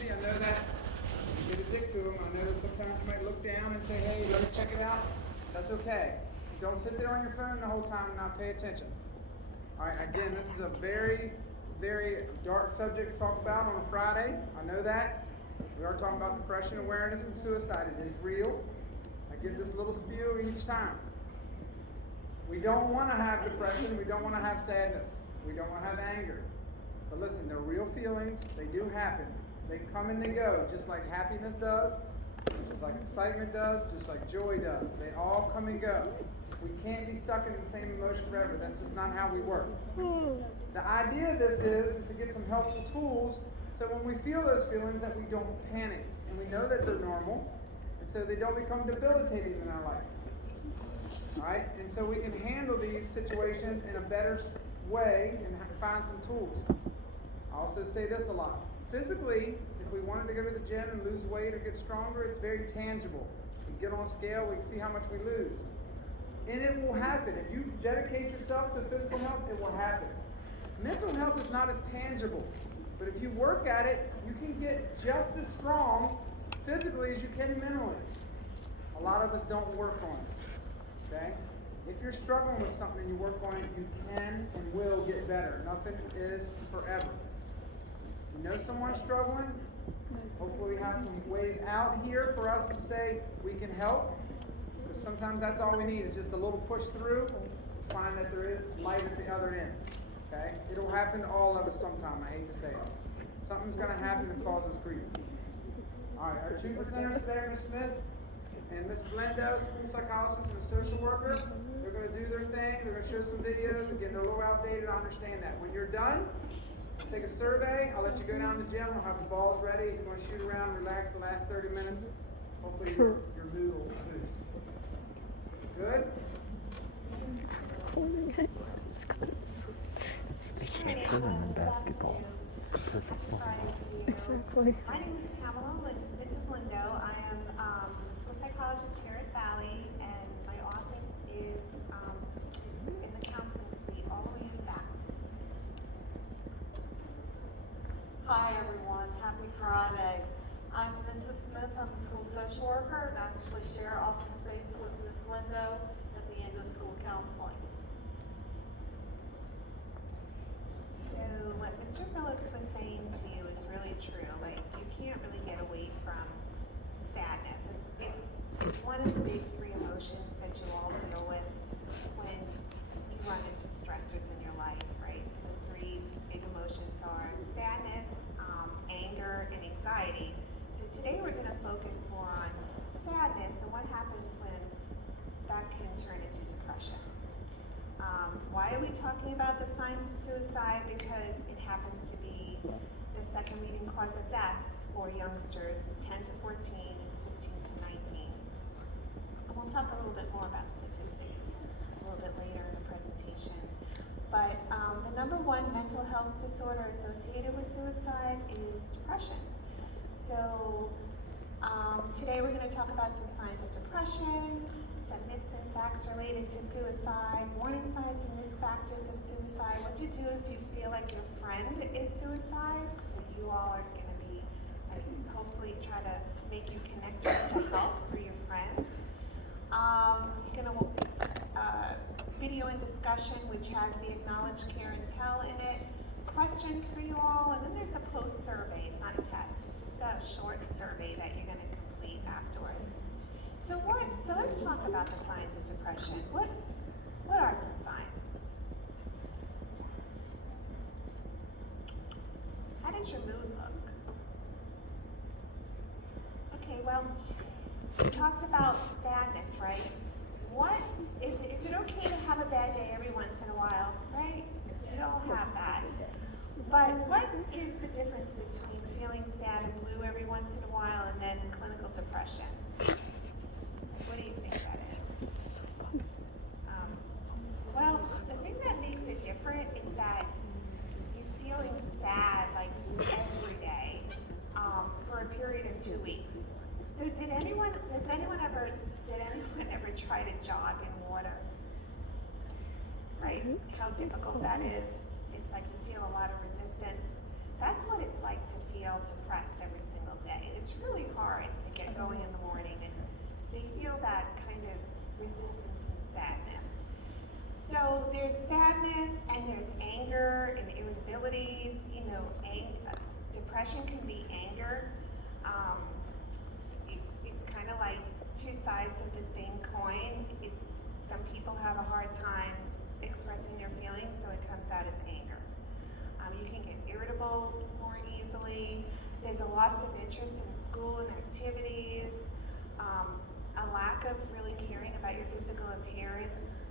candy. I know that you get addicted to them. I know sometimes you might look down and say, hey, let me check it out. That's okay. Don't sit there on your phone the whole time and not pay attention. All right, again, this is a very, very dark subject to talk about on a Friday. I know that. We are talking about depression, awareness, and suicide. It is real. I give this little spew each time. We don't want to have depression. We don't want to have sadness. We don't want to have anger. But listen, they're real feelings. They do happen. They come and they go, just like happiness does, just like excitement does, just like joy does. They all come and go. We can't be stuck in the same emotion forever. That's just not how we work. The idea of this is to get some helpful tools so when we feel those feelings that we don't panic. And we know that they're normal, and so they don't become debilitating in our life. All right? And so we can handle these situations in a better way and find some tools. I also say this a lot. Physically, if we wanted to go to the gym and lose weight or get stronger, it's very tangible. We get on a scale, we can see how much we lose. And it will happen. If you dedicate yourself to physical health, it will happen. Mental health is not as tangible. But if you work at it, you can get just as strong physically as you can mentally. A lot of us don't work on it. Okay? If you're struggling with something and you work on it, you can and will get better. Nothing is forever. You know someone struggling? Hopefully we have some ways out here for us to say we can help. Because sometimes that's all we need is just a little push through. Find that there is light at the other end. Okay? It'll happen to all of us sometime. I hate to say it. Something's going to happen that causes grief. All right, our 2 presenters today are Ms. Smith and Mrs. Lindo, school psychologist and a social worker. They're going to do their thing. They're going to show some videos. Again, they're a little outdated. I understand that. When you're done, take a survey. I'll let you go down to the gym. I'll have the balls ready. If you want to shoot around, relax the last 30 minutes. Hopefully your mood will boost. Good? I can't put them in basketball. It's the perfect form. Exactly. My name is Pamela Mrs. Lindo. I am the school psychologist here at Valley, and my office is in the counseling suite all the way in the back. Hi everyone, happy Friday. I'm Mrs. Smith, I'm the school social worker, and I actually share office space with Ms. Lindo at the end of school counseling. So what Mr. Phillips was saying to you is really true. Like, you can't really get away from sadness. It's one of the big 3 emotions that you all deal with when you run into stressors in your life, right? So the 3 big emotions are sadness, anger, and anxiety. So today we're going to focus more on sadness and what happens when that can turn into depression. Why are we talking about the signs of suicide? Because it happens to be the second leading cause of death for youngsters 10 to 14 and 15 to 19. And we'll talk a little bit more about statistics a little bit later in the presentation. But the number 1 mental health disorder associated with suicide is depression. So today we're going to talk about some signs of depression, some myths and facts related to suicide, warning signs and risk factors of suicide, what to do if you feel like your friend is suicide. So you all are going to be, hopefully try to make you connectors to help for your friend. You're going to video and discussion, which has the acknowledge, care, and tell in it, questions for you all, and then there's a post survey. It's not a test, it's just a short survey that you're going to complete afterwards. So let's talk about the signs of depression. What are some signs? How does your mood look? Okay, well, we talked about sadness, right? What is it okay to have a bad day every once in a while, right? We all have that. But what is the difference between feeling sad and blue every once in a while and then clinical depression? What do you think that is? Well, the thing that makes it different is that you're feeling sad like every day for a period of 2 weeks. So did anyone ever try to jog in water? Right? How difficult that is. It's like you feel a lot of resistance. That's what it's like to feel depressed every single day. It's really hard to get going in the morning, and they feel that kind of resistance and sadness. So there's sadness and there's anger and irritabilities. You know, depression can be anger. It's kind of like two sides of the same coin. Some people have a hard time expressing their feelings, so it comes out as anger. You can get irritable more easily. There's a loss of interest in school and activities, a lack of really caring about your physical appearance,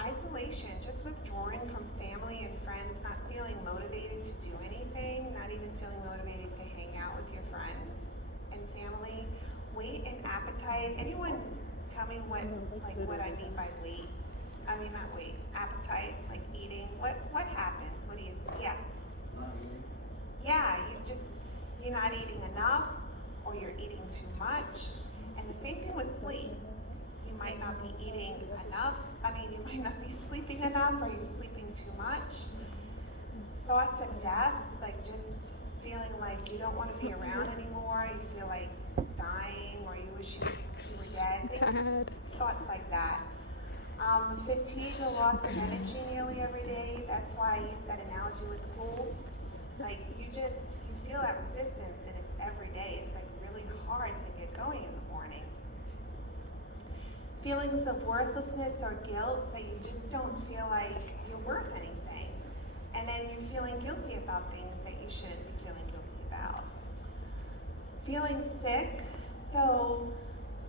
isolation, just withdrawing from family and friends, not feeling motivated to do anything, not even feeling motivated to hang out with your friends and family. Weight and appetite. Anyone tell me what I mean by weight? I mean not weight, appetite, like eating. What happens? What do you, yeah. Not eating. Yeah, you're not eating enough, or you're eating too much. And the same thing with sleep. You might not be eating enough. You might not be sleeping enough, or you're sleeping too much. Thoughts of death, like just feeling like you don't want to be around anymore. You feel like dying, or you wish you were dead. Thoughts like that. Fatigue or loss of energy nearly every day. That's why I use that analogy with the pool. Like you feel that resistance, and it's every day. It's like really hard to get going in the morning. Feelings of worthlessness or guilt, so you just don't feel like you're worth anything. And then you're feeling guilty about things that you shouldn't be feeling guilty about. Feeling sick, so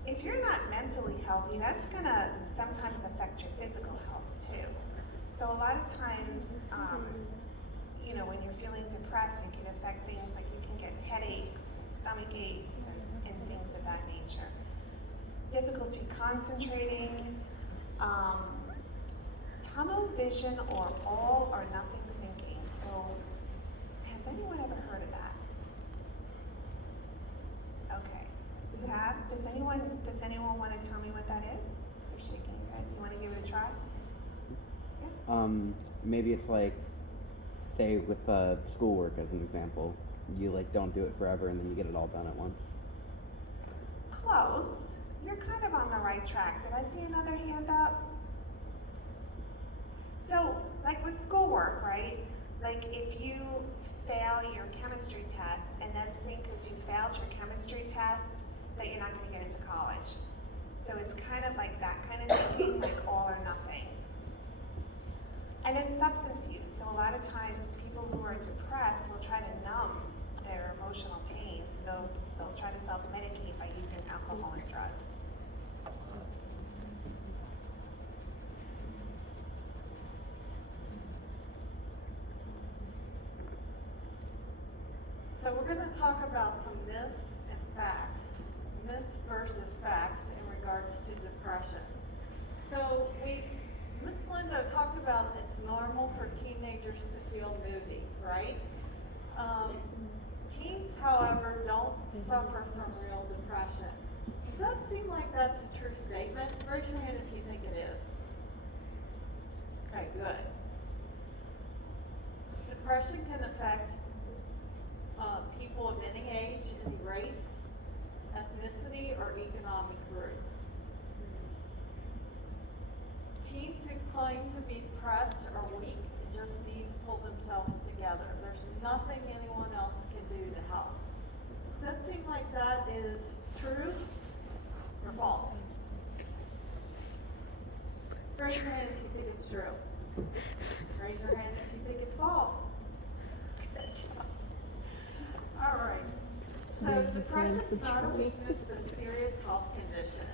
if you're not mentally healthy, that's gonna sometimes affect your physical health too. So a lot of times, when you're feeling depressed, it can affect things like you can get headaches and stomach aches and things of that nature. Difficulty concentrating, tunnel vision, or all or nothing thinking. So has anyone ever heard of that? Okay, you have? Does anyone want to tell me what that is? You're shaking your head. You want to give it a try? Yeah. Maybe it's like, say with schoolwork as an example, you like don't do it forever and then you get it all done at once. Close. You're kind of on the right track. Did I see another hand up? So, like with schoolwork, right? Like if you fail your chemistry test and then think because you failed your chemistry test that you're not going to get into college. So it's kind of like that kind of thinking, like all or nothing. And then substance use. So a lot of times people who are depressed will try to numb their emotional pain. So they'll try to self-medicate by using alcohol and drugs. So we're going to talk about some myths and facts. Myths versus facts in regards to depression. So Miss Linda talked about it's normal for teenagers to feel moody, right? Teens, however, don't suffer from real depression. Does that seem like that's a true statement? Raise your hand if you think it is. Okay, good. Depression can affect people of any age, any race, ethnicity, or economic group. Teens who claim to be depressed are weak and just need to pull themselves together. There's nothing anyone else can do to help. Does that seem like that is true or false? Raise your hand if you think it's true. Raise your hand if you think it's false. All right. So depression is not a weakness, but a serious health condition.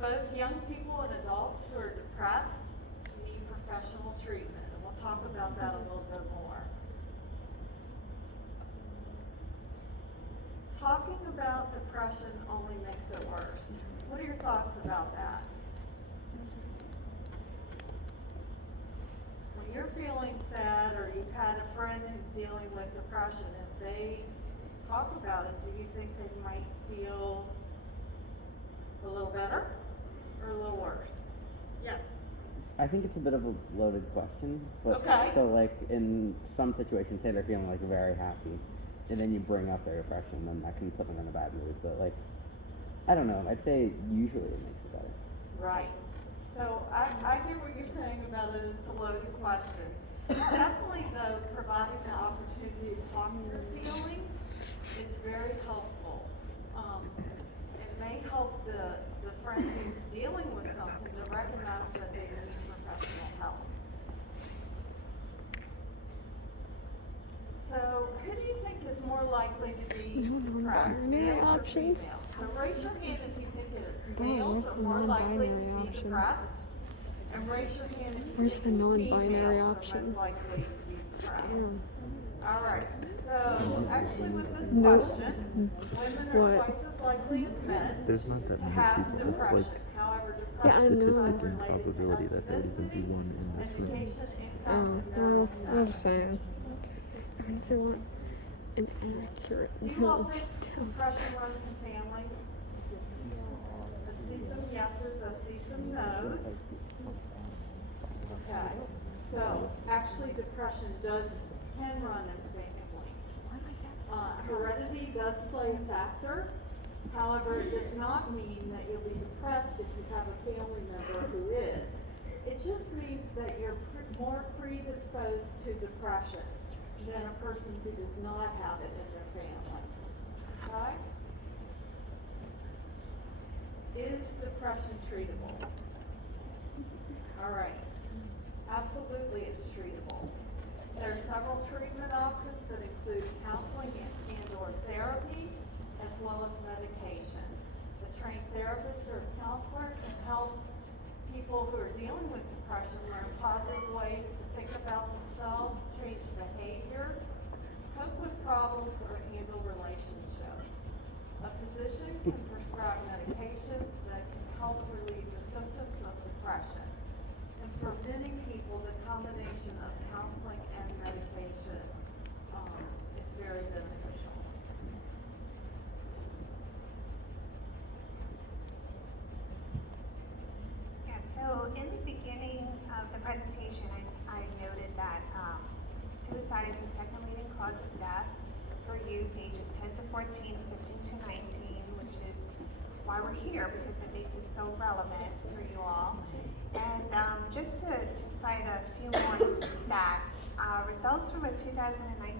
Both young people and adults who are depressed need professional treatment, and we'll talk about that a little bit more. Talking about depression only makes it worse. What are your thoughts about that? When you're feeling sad, or you've had a friend who's dealing with depression, if they talk about it, do you think they might feel a little better or a little worse? Yes. I think it's a bit of a loaded question, but Okay. so like in some situations, say they're feeling like very happy, and then you bring up their depression, then that can put them in a bad mood. But like, I don't know. I'd say usually it makes it better. Right. So I hear what you're saying about it. It's a loaded question. Definitely, though, providing the opportunity to talk your feelings is very helpful. It may help the friend who's dealing with something to recognize that they need professional help. So, who do you think is more likely to be depressed, males or females? So raise your hand if you think it's males are more likely to be depressed, and raise your hand if you Where's think the it's non-binary females are option? most likely to be depressed. Damn. All right. So actually, with this Nope. question, women are What? twice as likely as men There's not that to many have people. It's depression. like However, Yeah, I depression know. is statistic not and related to probability that there would even be ethnicity, one in this room. education, Oh, income, and well, marital I'm just status. saying. I mean, if they want an accurate Do you all think still. depression runs in families? I see some yeses, I see some nos. Okay, so actually depression can run in families. Heredity does play a factor. However, it does not mean that you'll be depressed if you have a family member who is. It just means that you're more predisposed to depression than a person who does not have it in their family. Okay? Is depression treatable? All right. Absolutely, it's treatable. There are several treatment options that include counseling and/or therapy, as well as medication. The trained therapist or counselor can help people who are dealing with depression learn positive ways to think about themselves, change behavior, cope with problems, or handle relationships. A physician can prescribe medications that can help relieve the symptoms of depression. And for many people, the combination of counseling and medication is very beneficial. Yeah, so in the beginning of the presentation, I noted that suicide is the second leading cause of death for youth ages 10 to 14, 15 to 19, which is why we're here, because it makes it so relevant for you all. And just to cite a few more stats, results from a 2019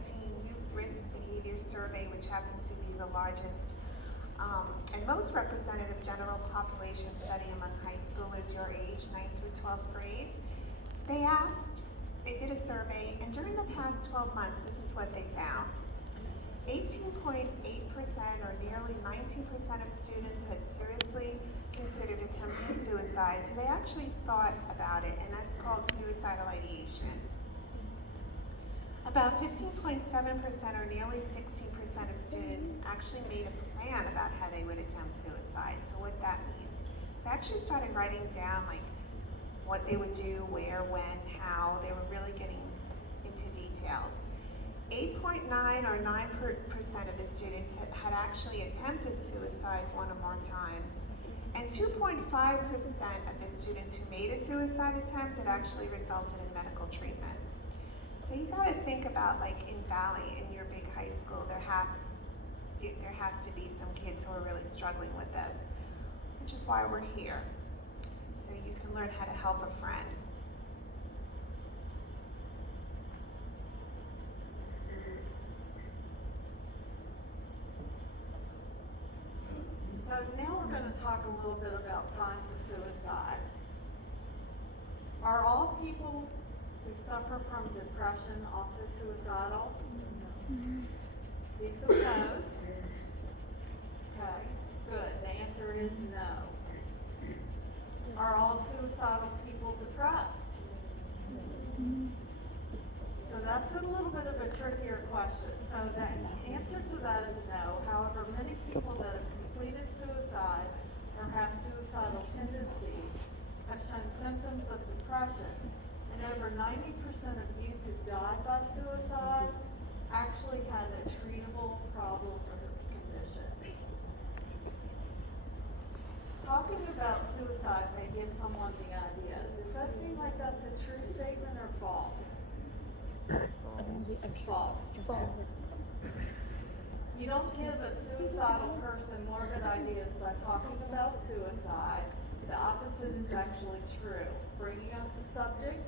Youth Risk Behavior Survey, which happens to be the largest and most representative general population study among high schoolers your age, 9th through 12th grade. They did a survey, and during the past 12 months, this is what they found. 18.8% or nearly 19% of students had seriously considered attempting suicide, so they actually thought about it, and that's called suicidal ideation. About 15.7% or nearly 16% of students actually made a plan about how they would attempt suicide. So what that means, they actually started writing down like what they would do, where, when, how. They were really getting into details. 8.9 or 9% of the students had actually attempted suicide one or more times. And 2.5% of the students who made a suicide attempt had actually resulted in medical treatment. So you gotta think about, like in Valley, in your big high school, there has to be some kids who are really struggling with this, which is why we're here. So you can learn how to help a friend. So now we're going to talk a little bit about signs of suicide. Are all people who suffer from depression also suicidal? See some no's. Okay, good. The answer is no. Are all suicidal people depressed? So that's a little bit of a trickier question. So the answer to that is no. However, many people that have completed suicide or have suicidal tendencies have shown symptoms of depression. And over 90% of youth who died by suicide actually had a treatable problem or condition. talking about suicide may give someone the idea. Does that seem like that's a true statement or false? False. You don't give a suicidal person morbid ideas by talking about suicide. The opposite is actually true. Bringing up the subject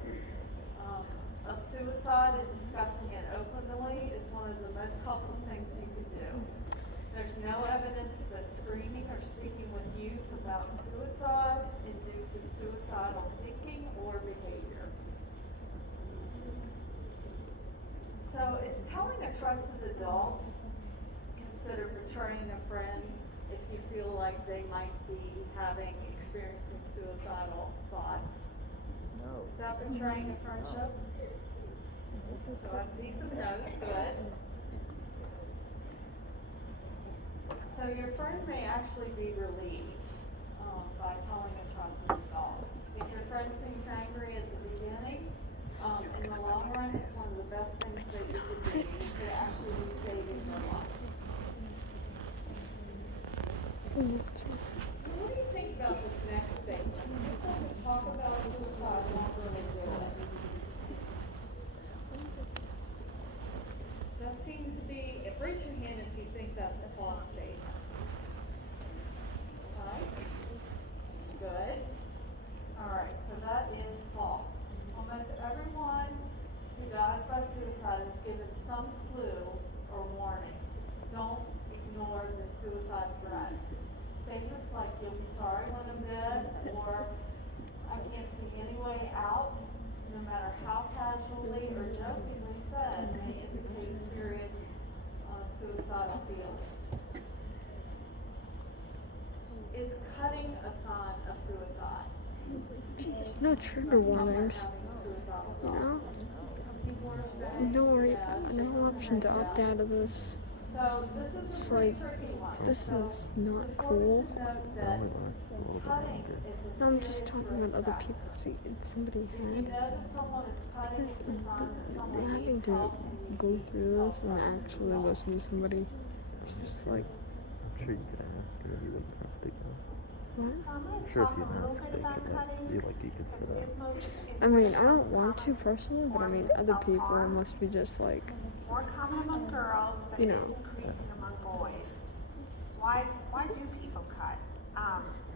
of suicide and discussing it openly is one of the most helpful things you can do. There's no evidence that screaming or speaking with youth about suicide induces suicidal thinking or behavior. So is telling a trusted adult consider betraying a friend if you feel like they might be experiencing suicidal thoughts? No. Is that betraying a friendship? So I see some no's, good. So your friend may actually be relieved by telling a trusted adult. If your friend seems angry at the beginning, in the long run, it's one of the best things that you could do. You could actually be saving their life. So what do you think about this next statement? People who talk about suicide won't really do it. Does that seem to be, raise your hand if you think that's a false statement. Alright, good. Alright, so that is false. Almost everyone who dies by suicide is given some clue or warning. Don't ignore the suicide threats. Statements like, you'll be sorry when I'm dead, or I can't see any way out, no matter how casually or jokingly said, may indicate serious suicidal feelings. Is cutting a sign of suicide? Just no trigger warnings. You know? Some people are saying No option to opt out of this. So this is It's a pretty like, tricky one. this So is not it's cool. important to note It that only lasts a little bit cutting longer. is a I'm just serious talking risk about other factor. people. See, it's somebody If you had know that someone is cutting, it's a sign that someone having needs to help and you go need to through tell this and trusted actually adult. listen to somebody. It's just like, I'm sure you could ask her, you wouldn't have to go. what? So I'm going to Sure, if talk you a little ask, bit they about could cutting. you could sit Because up. I mean, I don't want to personally, but I mean, other people must be just like, More common among girls, but You it know. is increasing among boys. Why do people cut?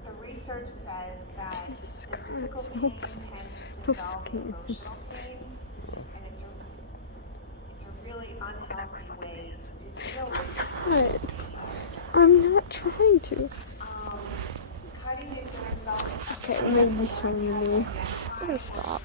The research says that Jesus the physical Christ, pain tends to dull the fucking- emotional pain, and it's a really unhealthy way to deal with What? pain and stress. I'm not trying to. Cutting is a result of Okay, maybe some of me. I'm gonna stop.